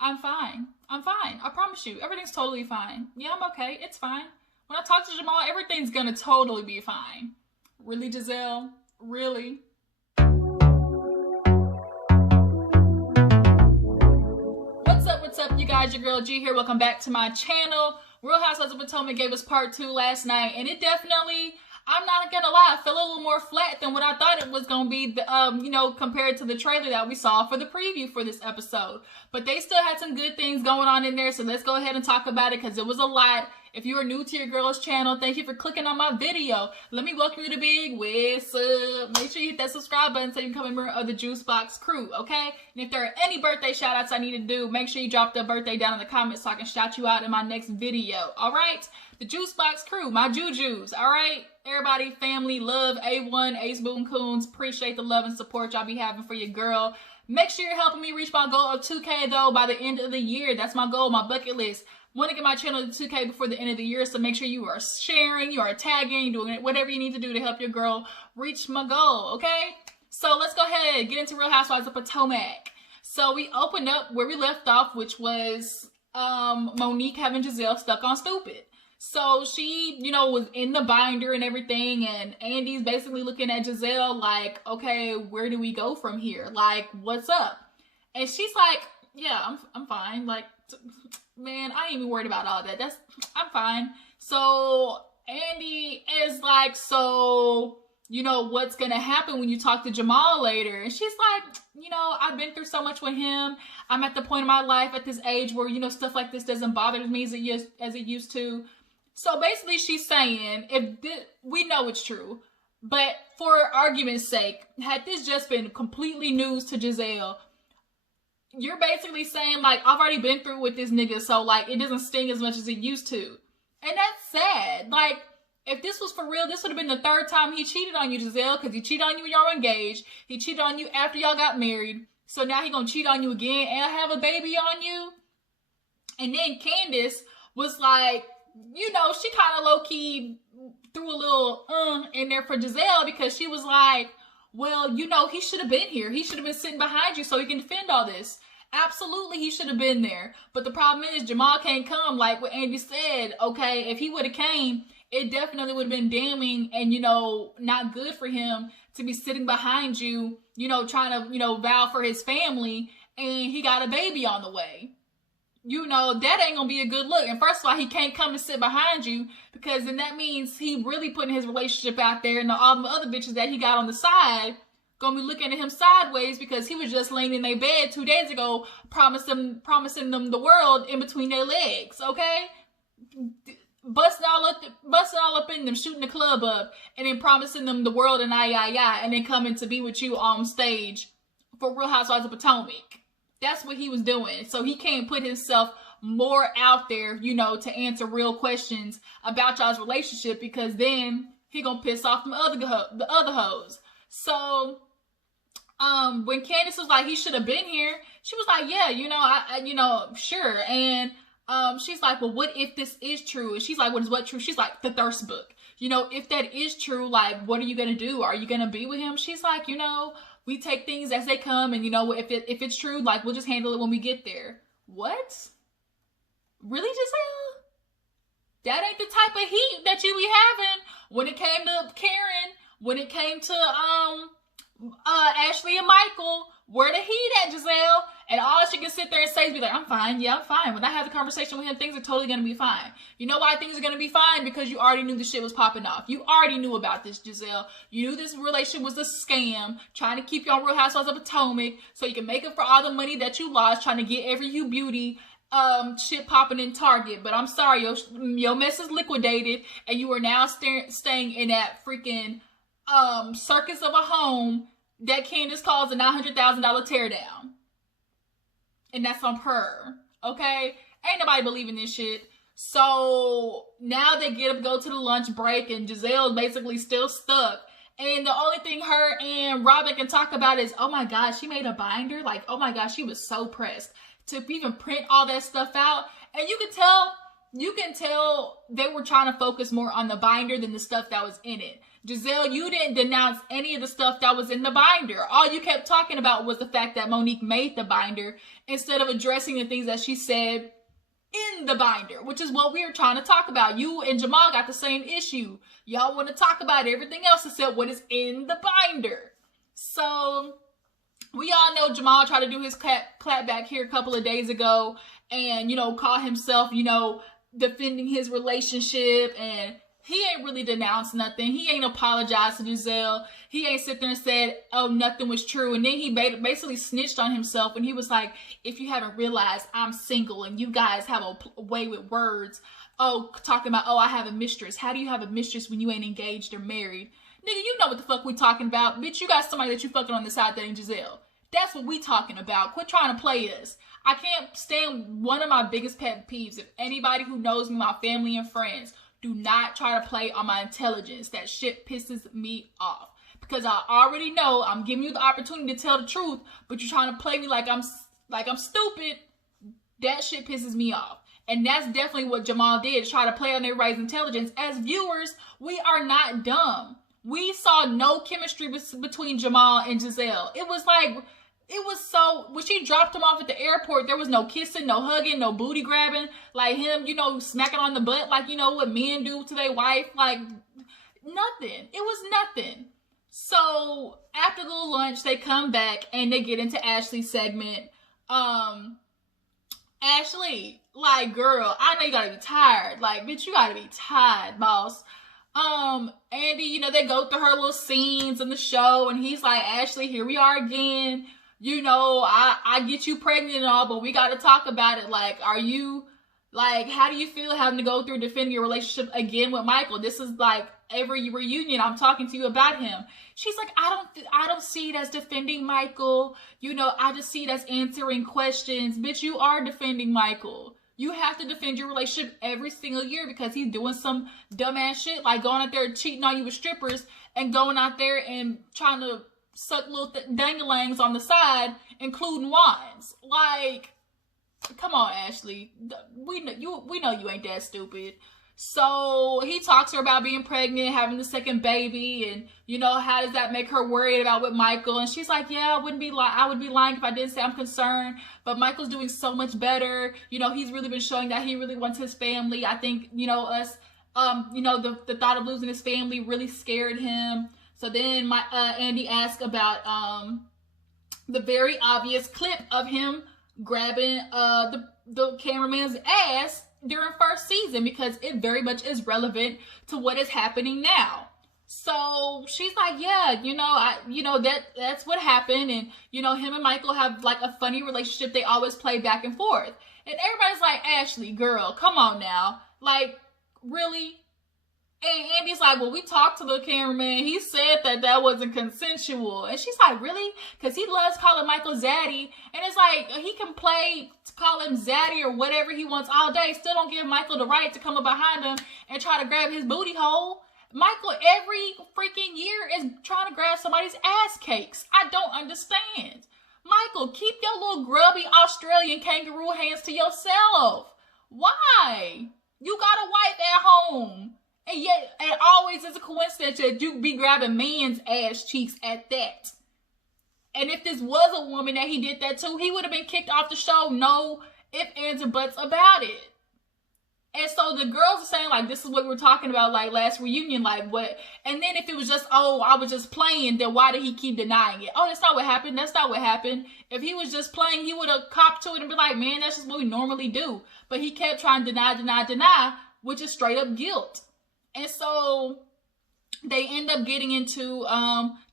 I'm fine. I'm fine. I promise you. Everything's totally fine. Yeah, I'm okay. It's fine. When I talk to Jamal, everything's gonna totally be fine. Really, Gizelle? Really? What's up, you guys? Your girl G here. Welcome back to my channel. Real Housewives of Potomac gave us part 2 last night, and it definitely, I'm not gonna lie, I fell a little more flat than what I thought it was gonna be, compared to the trailer that we saw for the preview for this episode. But they still had some good things going on in there, so let's go ahead and talk about it, because it was a lot. If you are new to your girl's channel, thank you for clicking on my video. Let me welcome you to Big What's Up. Make sure you hit that subscribe button so you can become a member of the Juice Box crew, okay? And if there are any birthday shout outs I need to do, make sure you drop their birthday down in the comments so I can shout you out in my next video, all right? The Juice Box crew, my Jujus, all right? Everybody, family, love, A1, Ace Boon Coons, appreciate the love and support y'all be having for your girl. Make sure you're helping me reach my goal of 2K though by the end of the year. That's my goal, my bucket list. Want to get my channel to 2K before the end of the year, so make sure you are sharing, you are tagging, doing whatever you need to do to help your girl reach my goal, okay? So let's go ahead and get into Real Housewives of Potomac. So we opened up where we left off, which was Monique having Gizelle stuck on stupid. So she, was in the binder and everything, and Andy's basically looking at Gizelle like, okay, where do we go from here? Like, what's up? And she's like, yeah, I'm fine. Like, man, I ain't even worried about all that. I'm fine. So Andy is like, so, what's gonna happen when you talk to Jamal later? And she's like, I've been through so much with him. I'm at the point in my life at this age where, stuff like this doesn't bother me as it used to. So basically she's saying, we know it's true, but for argument's sake, had this just been completely news to Gizelle, you're basically saying, like, I've already been through with this nigga, so, like, it doesn't sting as much as it used to. And that's sad. Like, if this was for real, this would have been the 3rd time he cheated on you, Gizelle, because he cheated on you when y'all were engaged. He cheated on you after y'all got married. So now he gonna cheat on you again and have a baby on you. And then Candiace was like, she kind of low-key threw a little in there for Gizelle, because she was like, well, he should have been here. He should have been sitting behind you so he can defend all this. Absolutely, he should have been there. But the problem is Jamal can't come, like what Andy said. Okay, if he would have came, it definitely would have been damning and, not good for him to be sitting behind you, trying to, vow for his family, and he got a baby on the way. That ain't gonna be a good look. And first of all, he can't come and sit behind you, because then that means he really putting his relationship out there, and all the other bitches that he got on the side gonna be looking at him sideways, because he was just laying in their bed 2 days ago promising them the world in between their legs, okay? Busting all up in them, shooting the club up, and then promising them the world and and then coming to be with you on stage for Real Housewives of Potomac. That's what he was doing. So he can't put himself more out there, to answer real questions about y'all's relationship, because then he gonna piss off the other hoes. So, when Candiace was like, he should have been here, she was like, yeah, sure. And, she's like, well, what if this is true? And she's like, what true? She's like, the thirst book. If that is true, like, what are you gonna do? Are you gonna be with him? She's like, we take things as they come, and if it's true, like, we'll just handle it when we get there. What? Really, Gizelle? That ain't the type of heat that you be having when it came to Karen, when it came to Ashley and Michael. Where the heat at, Gizelle? And all she can sit there and say is be like, I'm fine. Yeah, I'm fine. When I have the conversation with him, things are totally going to be fine. You know why things are going to be fine? Because you already knew the shit was popping off. You already knew about this, Gizelle. You knew this relationship was a scam, trying to keep you on Real Housewives of Potomac so you can make up for all the money that you lost, trying to get every Hue Beauty shit popping in Target. But I'm sorry, your mess is liquidated, and you are now staying in that freaking circus of a home that Candiace calls a $900,000 teardown. And that's on her, okay? Ain't nobody believing this shit. So now they go to the lunch break, and Gizelle's basically still stuck. And the only thing her and Robin can talk about is, oh my God, she made a binder. Like, oh my God, she was so pressed to even print all that stuff out. And you could tell you can tell they were trying to focus more on the binder than the stuff that was in it. Gizelle, you didn't denounce any of the stuff that was in the binder. All you kept talking about was the fact that Monique made the binder instead of addressing the things that she said in the binder, which is what we were trying to talk about. You and Jamal got the same issue. Y'all want to talk about everything else except what is in the binder. So we all know Jamal tried to do his clap back here a couple of days ago and, you know, call himself, you know, defending his relationship, and he ain't really denounced nothing. He ain't apologized to Gizelle. He ain't sit there and said, oh, nothing was true. And then he basically snitched on himself when he was like, if you haven't realized, I'm single and you guys have a way with words. Oh, talking about, oh, I have a mistress. How do you have a mistress when you ain't engaged or married? Nigga, you know what the fuck we talking about. Bitch, you got somebody that you fucking on the side that ain't Gizelle. That's what we talking about. Quit trying to play us. I can't stand one of my biggest pet peeves. If anybody who knows me, my family and friends, do not try to play on my intelligence. That shit pisses me off. Because I already know I'm giving you the opportunity to tell the truth, but you're trying to play me like I'm stupid. That shit pisses me off. And that's definitely what Jamal did, try to play on everybody's intelligence. As viewers, we are not dumb. We saw no chemistry between Jamal and Gizelle. It was like, it was so, when she dropped him off at the airport, there was no kissing, no hugging, no booty grabbing, like him, you know, smacking on the butt, like, you know, what men do to their wife, like, nothing. It was nothing. So, after the lunch, they come back, and they get into Ashley's segment. Ashley, like, girl, I know you gotta be tired. Like, bitch, you gotta be tired, boss. Andy, you know, they go through her little scenes in the show, and he's like, Ashley, here we are again. You know, I get you pregnant and all, but we got to talk about it. Like, are you, like, how do you feel having to go through defending your relationship again with Michael? This is like every reunion I'm talking to you about him. She's like, I don't see it as defending Michael. You know, I just see it as answering questions. Bitch, you are defending Michael. You have to defend your relationship every single year because he's doing some dumbass shit, like going out there cheating on you with strippers and going out there and trying to suck little dangalangs on the side, including wines. Like, come on, Ashley. We know you ain't that stupid. So he talks to her about being pregnant, having the second baby, and you know, how does that make her worried about with Michael? And she's like, yeah, I would be lying if I didn't say I'm concerned, but Michael's doing so much better. You know, he's really been showing that he really wants his family. I think, you know, you know, the thought of losing his family really scared him. So then Andy asked about the very obvious clip of him grabbing the cameraman's ass during first season, because it very much is relevant to what is happening now. So she's like, yeah, you know, that's what happened, and you know, him and Michael have like a funny relationship. They always play back and forth, and everybody's like, Ashley, girl, come on now, like, really? And Andy's like, well, we talked to the cameraman. He said that wasn't consensual. And she's like, really? Because he loves calling Michael Zaddy. And it's like, he can call him Zaddy or whatever he wants all day. Still don't give Michael the right to come up behind him and try to grab his booty hole. Michael, every freaking year, is trying to grab somebody's ass cakes. I don't understand. Michael, keep your little grubby Australian kangaroo hands to yourself. Why? You got a wife at home. And yet, it always is a coincidence that you be grabbing men's ass cheeks at that. And if this was a woman that he did that to, he would have been kicked off the show. No ifs, ands, or buts about it. And so the girls are saying, like, this is what we were talking about, like, last reunion, like, what? And then if it was just, oh, I was just playing, then why did he keep denying it? Oh, that's not what happened. That's not what happened. If he was just playing, he would have copped to it and be like, man, that's just what we normally do. But he kept trying to deny, which is straight up guilt. And so they end up getting into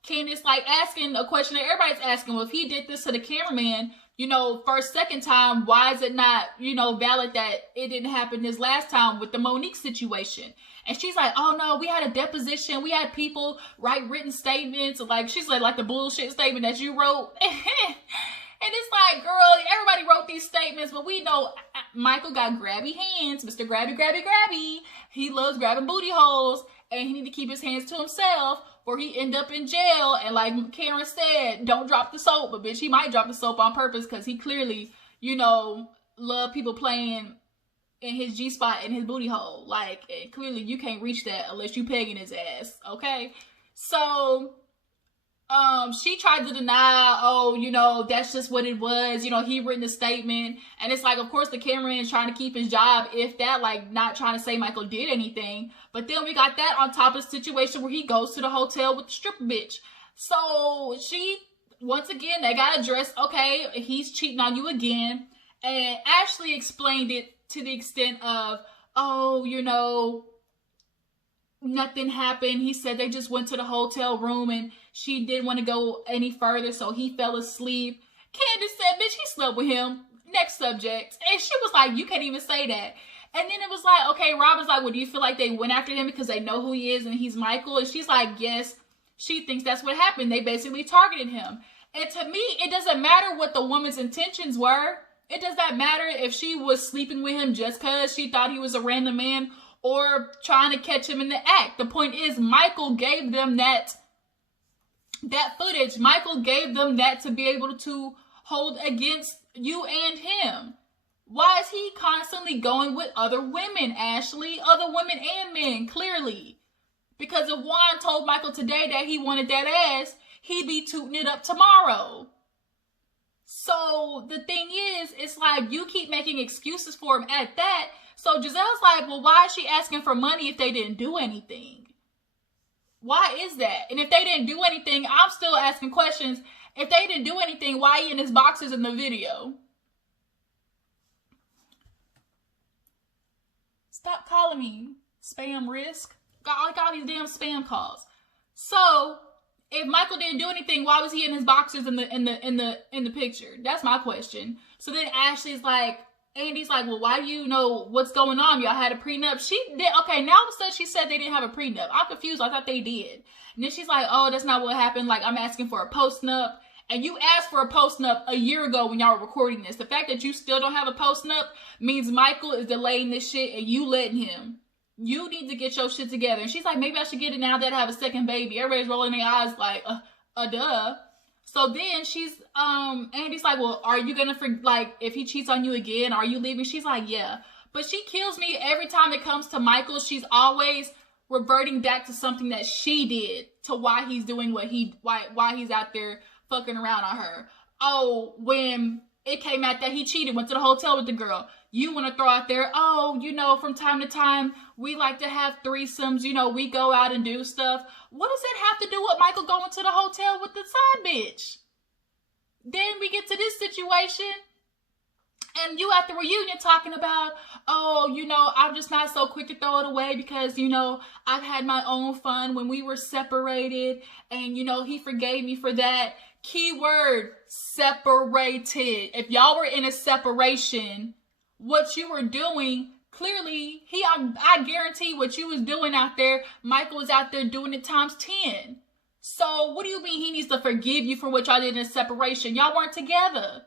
Candiace, like, asking a question that everybody's asking. Well, if he did this to the cameraman, you know, second time, why is it not, you know, valid that it didn't happen this last time with the Monique situation? And she's like, oh no, we had a deposition. We had people write written statements. Like, she's like the bullshit statement that you wrote. And it's like, girl, everybody wrote these statements, but we know Michael got grabby hands. Mr. Grabby, grabby, grabby. He loves grabbing booty holes, and he need to keep his hands to himself or he end up in jail. And like Karen said, don't drop the soap, but bitch, he might drop the soap on purpose because he clearly, you know, love people playing in his G-spot in his booty hole. Like, clearly you can't reach that unless you pegging his ass, okay? So, she tried to deny, oh, you know, that's just what it was. You know, he written a statement. And it's like, of course, the cameraman is trying to keep his job, if that, like, not trying to say Michael did anything. But then we got that on top of the situation where he goes to the hotel with the stripper bitch. So, she, once again, they got addressed, okay, he's cheating on you again. And Ashley explained it to the extent of, oh, you know, nothing happened. He said they just went to the hotel room and she didn't want to go any further, so he fell asleep. Candiace said, bitch, he slept with him. Next subject. And she was like, you can't even say that. And then it was like, okay, Rob was like, well, do you feel like they went after him because they know who he is and he's Michael? And she's like, yes. She thinks that's what happened. They basically targeted him. And to me, it doesn't matter what the woman's intentions were. It does not matter if she was sleeping with him just because she thought he was a random man or trying to catch him in the act. The point is, Michael gave them that footage. Michael gave them that to be able to hold against you and him. Why is he constantly going with other women, Ashley? Other women and men, clearly. Because if Juan told Michael today that he wanted that ass, he'd be tooting it up tomorrow. So the thing is, it's like you keep making excuses for him at that. So Gizelle's like, well, why is she asking for money if they didn't do anything? Why is that? And if they didn't do anything, I'm still asking questions. If they didn't do anything, why he in his boxers in the video? Stop calling me spam risk. Got like all these damn spam calls. So if Michael didn't do anything, why was he in his boxers in the picture? That's my question. So then Ashley's like, Andy's like, well, why do you know what's going on? Y'all had a prenup. She did. Okay, now all of a sudden she said they didn't have a prenup. I'm confused. I thought they did. And then she's like, oh, that's not what happened. Like, I'm asking for a post-nup. And you asked for a post-nup a year ago when y'all were recording this. The fact that you still don't have a post-nup means Michael is delaying this shit and you letting him. You need to get your shit together. And she's like, maybe I should get it now that I have a second baby. Everybody's rolling their eyes like, duh. So then she's, Andy's like, well, are you gonna, like, if he cheats on you again, are you leaving? She's like, yeah. But she kills me every time it comes to Michael. She's always reverting back to something that she did to why he's doing what why he's out there fucking around on her. Oh, when it came out that he cheated, went to the hotel with the girl. You want to throw out there, oh, you know, from time to time, we like to have threesomes. You know, we go out and do stuff. What does that have to do with Michael going to the hotel with the side bitch? Then we get to this situation, and you at the reunion talking about, oh, you know, I'm just not so quick to throw it away because, you know, I've had my own fun when we were separated, and, you know, he forgave me for that. Keyword, separated. If y'all were in a separation, what you were doing, clearly, I guarantee what you was doing out there, Michael was out there doing it times 10. So what do you mean he needs to forgive you for what y'all did in a separation? Y'all weren't together.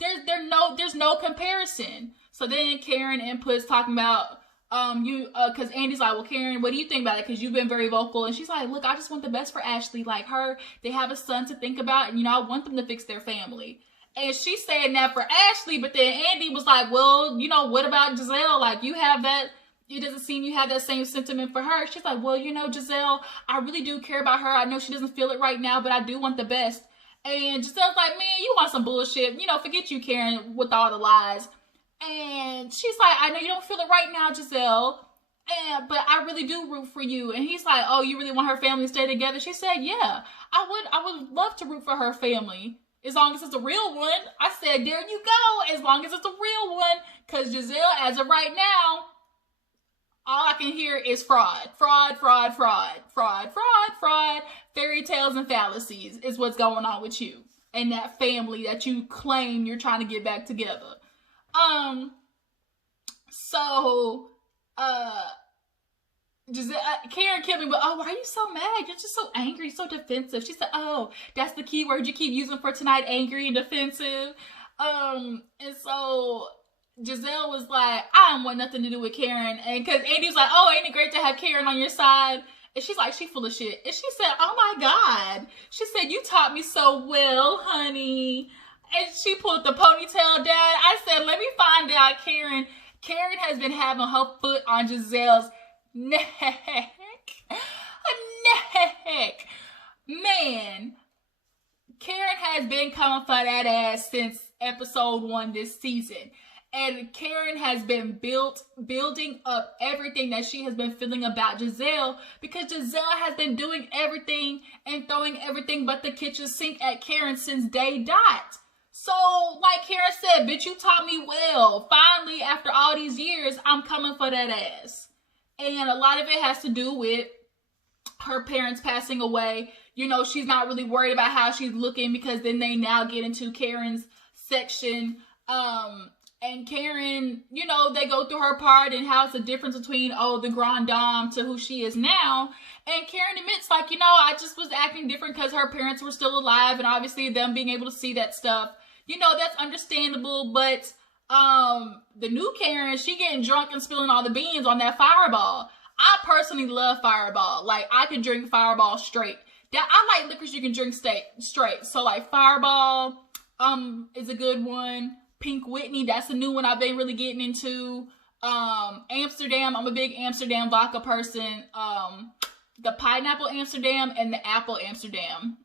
There's no comparison. So then Karen inputs talking about because Andy's like, well, Karen, what do you think about it? Because you've been very vocal. And she's like, look, I just want the best for Ashley. Like her, they have a son to think about, and, you know, I want them to fix their family. And she's saying that for Ashley, but then Andy was like, well, you know, what about Gizelle? Like, you have that, it doesn't seem you have that same sentiment for her. She's like, well, you know, Gizelle, I really do care about her. I know she doesn't feel it right now, but I do want the best. And Giselle's like, man, you want some bullshit. You know, forget you, Karen, with all the lies. And she's like, I know you don't feel it right now, Gizelle, but I really do root for you. And he's like, oh, you really want her family to stay together? She said, yeah, I would love to root for her family. As long as it's a real one. I said, there you go. As long as it's a real one. Because Gizelle, as of right now, all I can hear is fraud. Fraud, fraud, fraud. Fraud, fraud, fraud. Fairy tales and fallacies is what's going on with you. And that family that you claim you're trying to get back together. Karen killed me, but oh, why are you so mad? You're just so angry, so defensive. She said, oh, that's the key word you keep using for tonight, angry and defensive. And so Gizelle was like, I don't want nothing to do with Karen. And because Andy was like, oh, ain't it great to have Karen on your side? And she's like, she full of shit. And she said, oh my God. She said, you taught me so well, honey. And she pulled the ponytail down. I said, let me find out, Karen, Karen has been having her foot on Gizelle's neck. Neck. Man, Karen has been coming for that ass since episode 1 this season. And Karen has been building up everything that she has been feeling about Gizelle, because Gizelle has been doing everything and throwing everything but the kitchen sink at Karen since day dot. So, like Karen said, bitch, you taught me well. Finally, after all these years, I'm coming for that ass. And a lot of it has to do with her parents passing away. You know, she's not really worried about how she's looking, because then they now get into Karen's section. And Karen, you know, they go through her part and how it's a difference between, oh, the grande dame to who she is now. And Karen admits, like, you know, I just was acting different because her parents were still alive, and obviously them being able to see that stuff, you know, that's understandable. But the new Karen, she getting drunk and spilling all the beans on that Fireball. I personally love Fireball. Like, I can drink Fireball straight. I like liquors you can drink straight. So, like, Fireball is a good one. Pink Whitney, that's a new one I've been really getting into. Amsterdam, I'm a big Amsterdam vodka person. The pineapple Amsterdam and the apple Amsterdam.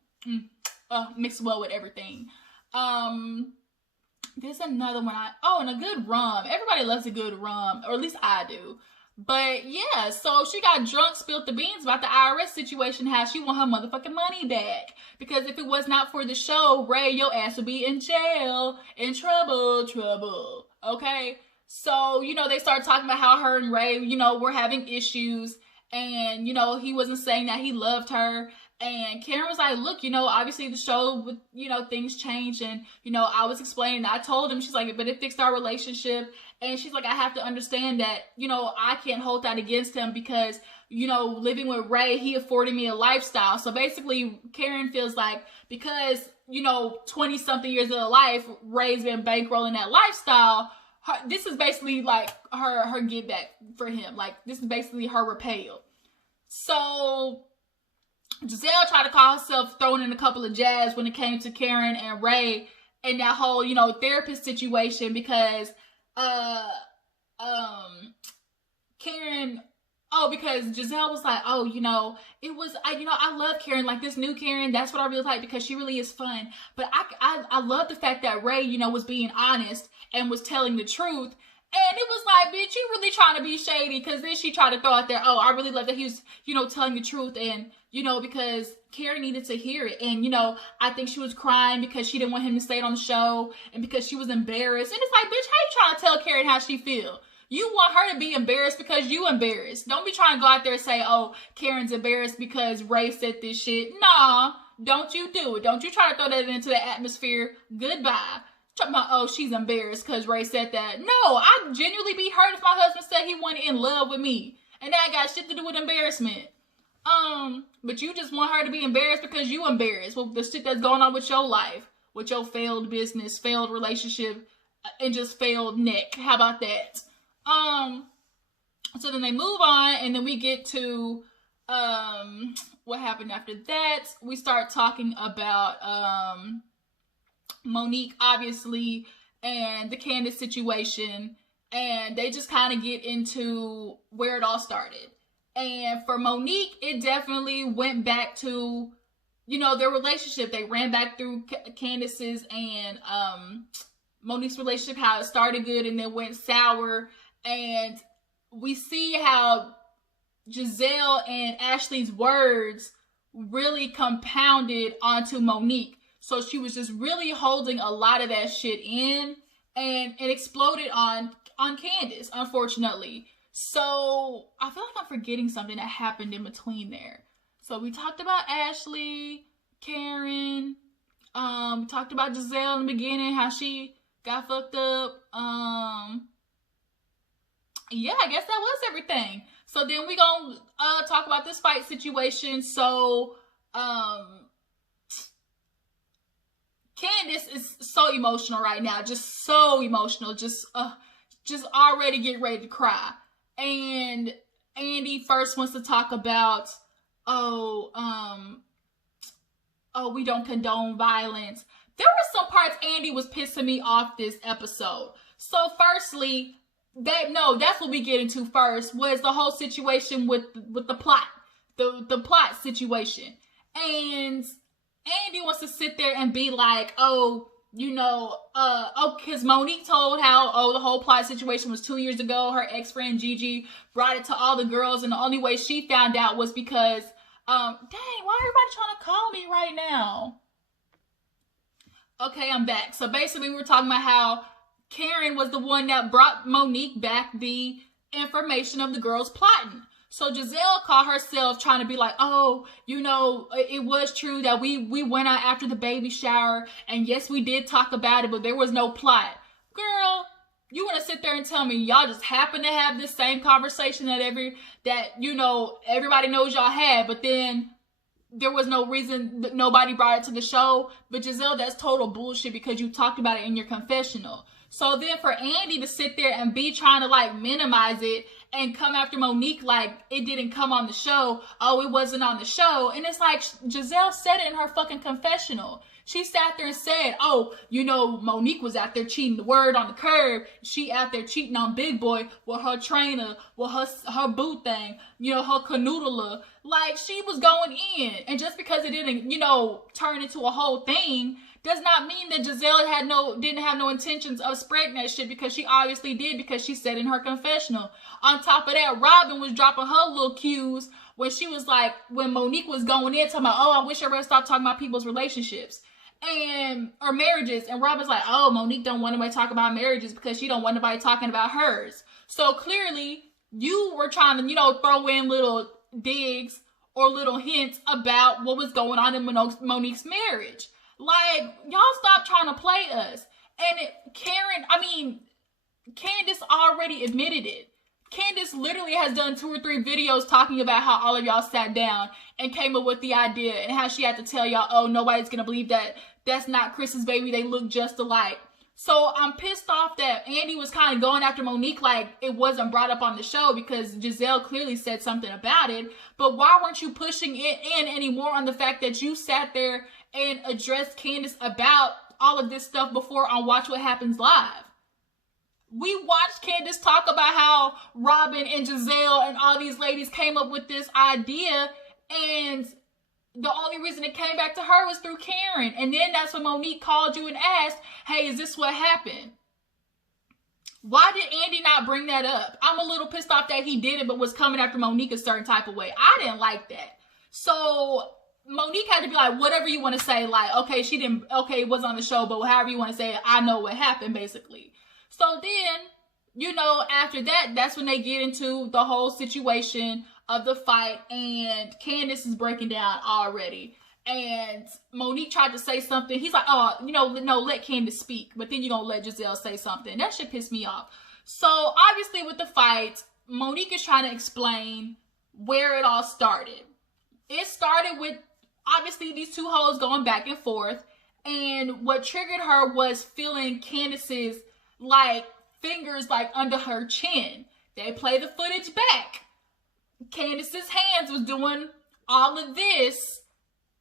Mixed well with everything. There's another one and a good rum. Everybody loves a good rum, or at least I do. But yeah, so she got drunk, spilled the beans about the IRS situation, how she want her motherfucking money back. Because if it was not for the show, Ray, your ass would be in jail, in trouble, okay? So, you know, they started talking about how her and Ray, you know, were having issues, and, you know, he wasn't saying that he loved her. And Karen was like, look, you know, obviously the show, you know, things change. And, you know, I was explaining, I told him, she's like, but it fixed our relationship. And she's like, I have to understand that, you know, I can't hold that against him, because, you know, living with Ray, he afforded me a lifestyle. So basically, Karen feels like, because, you know, 20-something years of her life, Ray's been bankrolling that lifestyle, this is basically like her get back for him. Like, this is basically her repayal. So Gizelle tried to call herself throwing in a couple of jabs when it came to Karen and Ray and that whole, you know, therapist situation, because because Gizelle was like, oh, you know, I love Karen, like this new Karen, that's what I really like, because she really is fun. But I love the fact that Ray, you know, was being honest and was telling the truth. And it was like, bitch, you really trying to be shady, because then she tried to throw out there, oh, I really love that he was, you know, telling the truth. And, you know, because Karen needed to hear it. And, you know, I think she was crying because she didn't want him to stay on the show, and because she was embarrassed. And it's like, bitch, how you trying to tell Karen how she feel? You want her to be embarrassed because you embarrassed. Don't be trying to go out there and say, oh, Karen's embarrassed because Ray said this shit. Nah, don't you do it. Don't you try to throw that into the atmosphere. Goodbye. Talking about, oh, she's embarrassed because Ray said that. No, I'd genuinely be hurt if my husband said he wasn't in love with me. And that got shit to do with embarrassment. But you just want her to be embarrassed because you embarrassed with the shit that's going on with your life, with your failed business, failed relationship, and just failed neck. How about that? So then they move on, and then we get to, what happened after that. We start talking about, Monique, obviously, and the Candiace situation, and they just kind of get into where it all started. And for Monique, it definitely went back to, you know, their relationship. They ran back through Candiace's and Monique's relationship, how it started good and then went sour. And we see how Gizelle and Ashley's words really compounded onto Monique. So she was just really holding a lot of that shit in, and it exploded on Candiace, unfortunately. So I feel like I'm forgetting something that happened in between there. So we talked about Ashley, Karen, we talked about Gizelle in the beginning, how she got fucked up. Yeah, I guess that was everything. So then we gonna talk about this fight situation. So Candiace is so emotional right now, just so emotional, just already getting ready to cry. And Andy first wants to talk about, we don't condone violence. There were some parts Andy was pissing me off this episode. So firstly, that's what we get into first, was the whole situation with the plot. The plot situation. And Andy wants to sit there and be like, oh, you know, because Monique told how, the whole plot situation was 2 years ago. Her ex-friend Gigi brought it to all the girls, and the only way she found out was because, dang, why everybody trying to call me right now? Okay, I'm back. So basically we were talking about how Karen was the one that brought Monique back the information of the girls plotting. So Gizelle caught herself trying to be like, oh, you know, it was true that we went out after the baby shower, and yes, we did talk about it, but there was no plot. Girl, you want to sit there and tell me y'all just happen to have this same conversation that you know, everybody knows y'all had, but then there was no reason that nobody brought it to the show? But Gizelle, that's total bullshit, because you talked about it in your confessional. So then for Andy to sit there and be trying to like minimize it and come after Monique like it didn't come on the show. Oh, it wasn't on the show. And it's like, Gizelle said it in her fucking confessional. She sat there and said, oh, you know, Monique was out there cheating, the word on the curb. She out there cheating on Big Boy with her trainer, with her boo thing, you know, her canoodler. Like, she was going in. And just because it didn't, you know, turn into a whole thing does not mean that Gizelle didn't have no intentions of spreading that shit, because she obviously did, because she said in her confessional. On top of that, Robin was dropping her little cues when she was like, when Monique was going in talking about, oh, I wish I would stop talking about people's relationships or marriages. And Robin's like, oh, Monique don't want nobody to talk about marriages because she don't want nobody talking about hers. So clearly you were trying to, you know, throw in little digs or little hints about what was going on in Monique's marriage. Like, y'all stop trying to play us. And Candiace already admitted it. Candiace literally has done 2 or 3 videos talking about how all of y'all sat down and came up with the idea, and how she had to tell y'all, oh, nobody's gonna believe that that's not Chris's baby, they look just alike. So I'm pissed off that Andy was kind of going after Monique like it wasn't brought up on the show, because Gizelle clearly said something about it. But why weren't you pushing it in anymore on the fact that you sat there and addressed Candiace about all of this stuff before on Watch What Happens Live? We watched Candiace talk about how Robin and Gizelle and all these ladies came up with this idea, and the only reason it came back to her was through Karen. And then that's when Monique called you and asked, hey, is this what happened? Why did Andy not bring that up? I'm a little pissed off that he did it, but was coming after Monique a certain type of way. I didn't like that. So Monique had to be like, whatever you want to say, like, okay, it was on the show, but however you want to say it, I know what happened, basically. So then, you know, after that, that's when they get into the whole situation of the fight, and Candiace is breaking down already. And Monique tried to say something. He's like, oh, you know, no, let Candiace speak. But then you're going to let Gizelle say something. That shit pissed me off. So obviously with the fight, Monique is trying to explain where it all started. It started with, obviously, these two hoes going back and forth. And what triggered her was feeling Candiace's, like, fingers, like, under her chin. They play the footage back. Candiace's hands was doing all of this.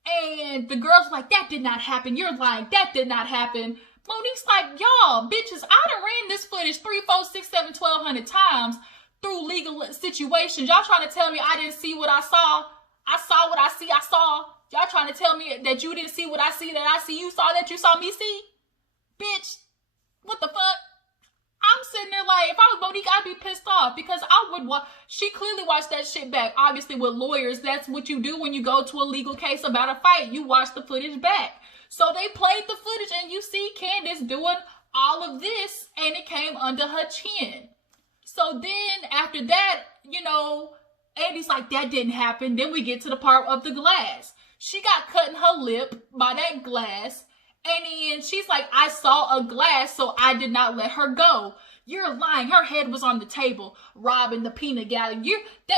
And the girls were like, that did not happen. You're lying. That did not happen. Monique's like, y'all, bitches, I done ran this footage 3, 4, 6, 7, 1,200 times through legal situations. Y'all trying to tell me I didn't see what I saw? I saw what I saw. Y'all trying to tell me that you didn't see what I see, that I see you saw, that you saw me see? Bitch, what the fuck? I'm sitting there like, if I was Monique, I'd be pissed off, because I would watch. She clearly watched that shit back. Obviously, with lawyers, that's what you do when you go to a legal case about a fight. You watch the footage back. So they played the footage, and you see Candiace doing all of this, and it came under her chin. So then, after that, you know, Andy's like, that didn't happen. Then we get to the part of the glass. She got cut in her lip by that glass. And then she's like, I saw a glass, so I did not let her go. You're lying. Her head was on the table. Robin, the peanut gallery.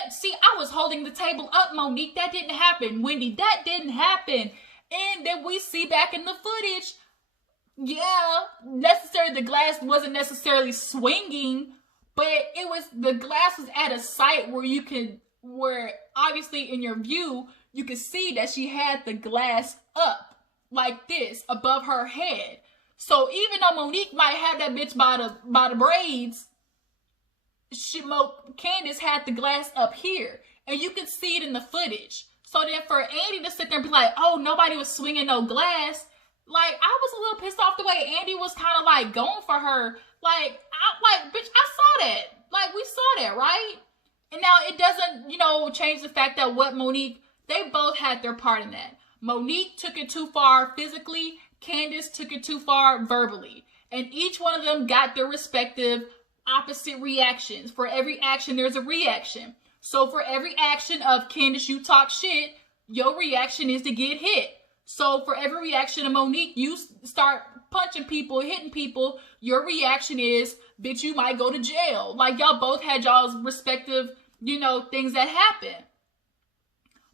See, I was holding the table up, Monique. That didn't happen. Wendy, that didn't happen. And then we see back in the footage, yeah, the glass wasn't necessarily swinging, but the glass was at a site where obviously in your view, you could see that she had the glass up like this above her head. So even though Monique might have that bitch by the braids, Candiace had the glass up here, and you could see it in the footage. So then for Andy to sit there and be like, oh, nobody was swinging no glass, like, I was a little pissed off the way Andy was kind of like going for her. Like, bitch, I saw that. Like, we saw that, right? And now it doesn't, you know, change the fact that they both had their part in that. Monique took it too far physically. Candiace took it too far verbally. And each one of them got their respective opposite reactions. For every action, there's a reaction. So for every action of Candiace, you talk shit, your reaction is to get hit. So for every reaction of Monique, you start punching people, hitting people, your reaction is, bitch, you might go to jail. Like, y'all both had y'all's respective, you know, things that happen.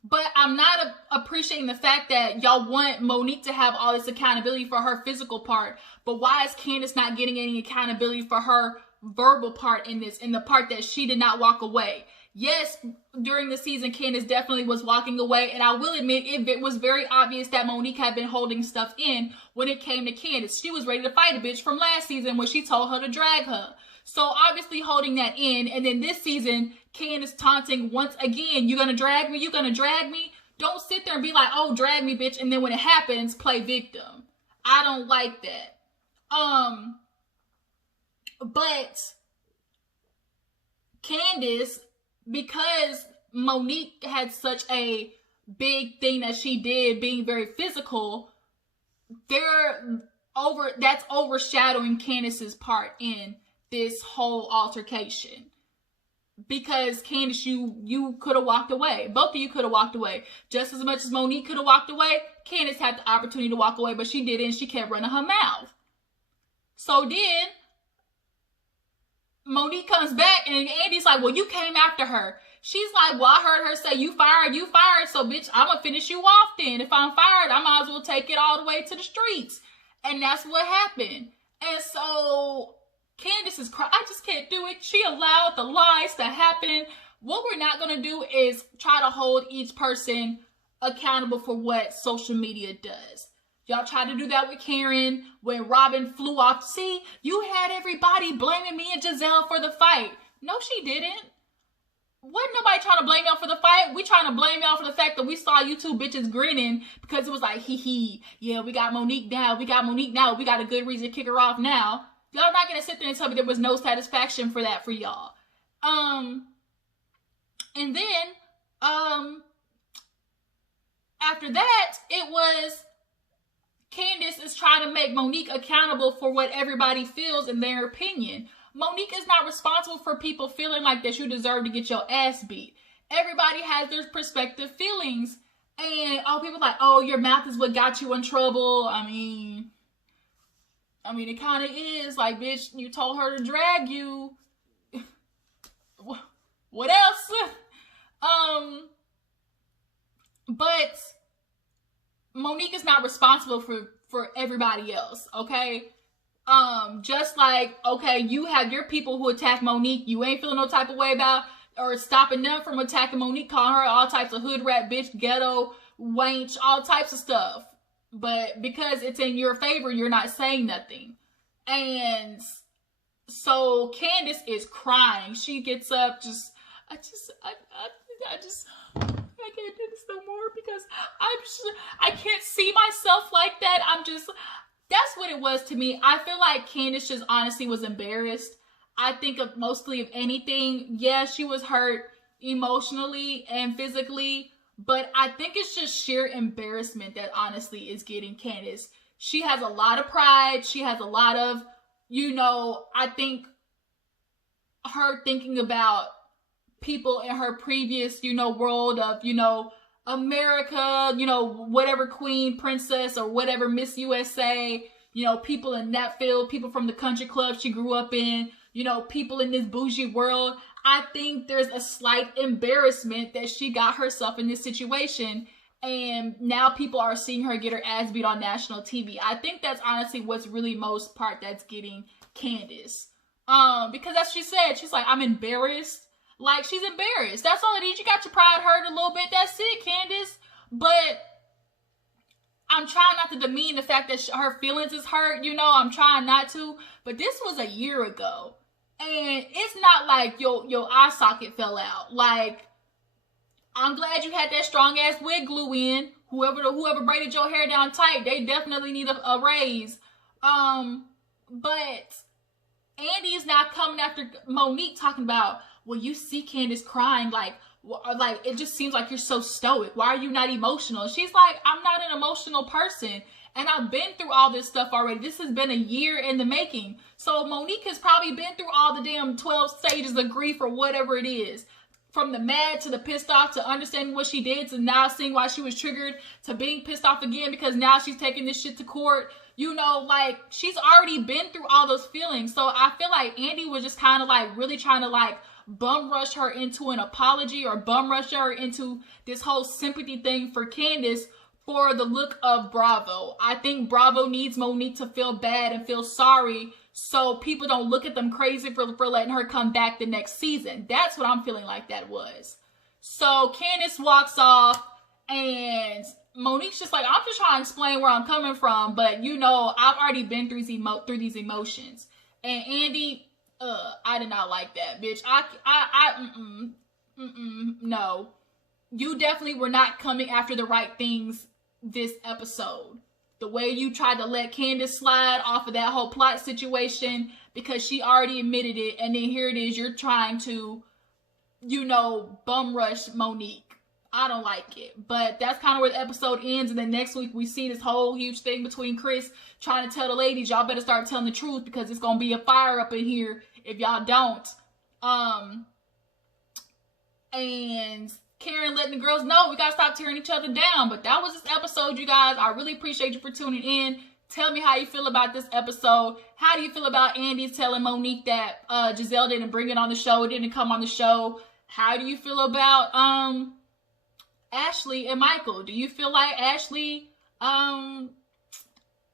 But I'm not appreciating the fact that y'all want Monique to have all this accountability for her physical part. But why is Candiace not getting any accountability for her verbal part in this, in the part that she did not walk away? Yes, during the season, Candiace definitely was walking away. And I will admit, it was very obvious that Monique had been holding stuff in when it came to Candiace. She was ready to fight a bitch from last season when she told her to drag her. So obviously holding that in. And then this season, Candiace taunting once again, you gonna drag me? You gonna drag me? Don't sit there and be like, oh, drag me, bitch. And then when it happens, play victim. I don't like that. But Candiace, because Monique had such a big thing that she did, being very physical, that's overshadowing Candiace's part in this whole altercation. Because Candiace, you could have walked away. Both of you could have walked away. Just as much as Monique could have walked away, Candiace had the opportunity to walk away, but she didn't. She kept running her mouth. So then Monique comes back and Andy's like, well, you came after her. She's like, well, I heard her say, you fired, so bitch, I'm gonna finish you off then. If I'm fired, I might as well take it all the way to the streets. And that's what happened. And so Candiace is crying. I just can't do it. She allowed the lies to happen. What we're not gonna do is try to hold each person accountable for what social media does. Y'all tried to do that with Karen when Robin flew off. See, you had everybody blaming me and Gizelle for the fight. No, she didn't. Wasn't nobody trying to blame y'all for the fight. We trying to blame y'all for the fact that we saw you two bitches grinning because it was like, hee. Yeah, we got Monique now. We got a good reason to kick her off now. Y'all not gonna sit there and tell me there was no satisfaction for that for y'all. And then, after that, it was Candiace is trying to make Monique accountable for what everybody feels in their opinion. Monique is not responsible for people feeling like that you deserve to get your ass beat. Everybody has their perspective feelings. And people like, oh, your mouth is what got you in trouble. I mean, it kind of is. Like, bitch, you told her to drag you. What else? But Monique is not responsible for everybody else, okay? Just like, okay, you have your people who attack Monique, you ain't feeling no type of way about, or stopping them from attacking Monique, calling her all types of hood rat, bitch, ghetto, wench, all types of stuff. But because it's in your favor, you're not saying nothing. And so Candiace is crying. She gets up, I can't do this no more because I can't see myself like that. That's what it was to me. I feel like Candiace just honestly was embarrassed. I think of mostly of anything. Yeah, she was hurt emotionally and physically, but I think it's just sheer embarrassment that honestly is getting Candiace. She has a lot of pride. She has a lot of, I think her thinking about people in her previous, world of, America, whatever queen, princess, or whatever Miss USA, people in that field, people from the country club she grew up in, people in this bougie world. I think there's a slight embarrassment that she got herself in this situation. And now people are seeing her get her ass beat on national TV. I think that's honestly what's really most part that's getting Candiace. Because as she said, she's like, I'm embarrassed. Like, she's embarrassed. That's all it is. You got your pride hurt a little bit. That's it, Candiace. But I'm trying not to demean the fact that her feelings is hurt. I'm trying not to. But this was a year ago. And it's not like your eye socket fell out. Like, I'm glad you had that strong ass wig glue in. Whoever braided your hair down tight, they definitely need a raise. But Andy is now coming after Monique, talking about, well, you see Candiace crying, like it just seems like you're so stoic. Why are you not emotional? She's like, I'm not an emotional person. And I've been through all this stuff already. This has been a year in the making. So Monique has probably been through all the damn 12 stages of grief or whatever it is. From the mad to the pissed off to understanding what she did to now seeing why she was triggered to being pissed off again because now she's taking this shit to court. You know, like, she's already been through all those feelings. So I feel like Andy was just kind of like really trying to like bum rush her into an apology or bum rush her into this whole sympathy thing for Candiace for the look of Bravo. I think Bravo needs Monique to feel bad and feel sorry so people don't look at them crazy for letting her come back the next season. That's what I'm feeling like that was. So Candiace walks off and Monique's just like, I'm just trying to explain where I'm coming from, but you know, I've already been through these emotions. And Andy, I did not like that, bitch. No. You definitely were not coming after the right things this episode. The way you tried to let Candiace slide off of that whole plot situation because she already admitted it, and then here it is, you're trying to, you know, bum rush Monique. I don't like it. But that's kind of where the episode ends, and then next week we see this whole huge thing between Chris trying to tell the ladies, y'all better start telling the truth because it's going to be a fire up in here if y'all don't. And Karen letting the girls know we gotta stop tearing each other down. But that was this episode, you guys. I really appreciate you for tuning in. Tell me how you feel about this episode. How do you feel about Andy telling Monique that Gizelle didn't bring it on the show, didn't come on the show? How do you feel about Ashley and Michael? Do you feel like Ashley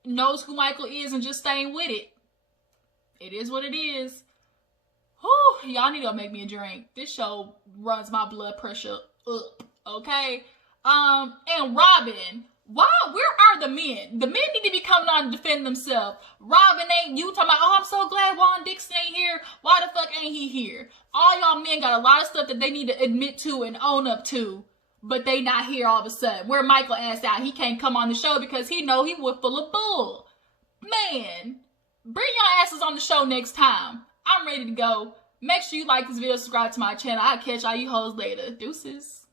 knows who Michael is and just staying with it? It is what it is. Whew, y'all need to make me a drink. This show runs my blood pressure up, okay? And Robin, where are the men? The men need to be coming on to defend themselves. Robin ain't you talking about, oh, I'm so glad Juan Dixon ain't here. Why the fuck ain't he here? All y'all men got a lot of stuff that they need to admit to and own up to, but they not here all of a sudden. Where Michael ass out, he can't come on the show because he know he was full of bull. Man, bring your asses on the show next time. I'm ready to go. Make sure you like this video, subscribe to my channel. I'll catch all you hoes later. Deuces.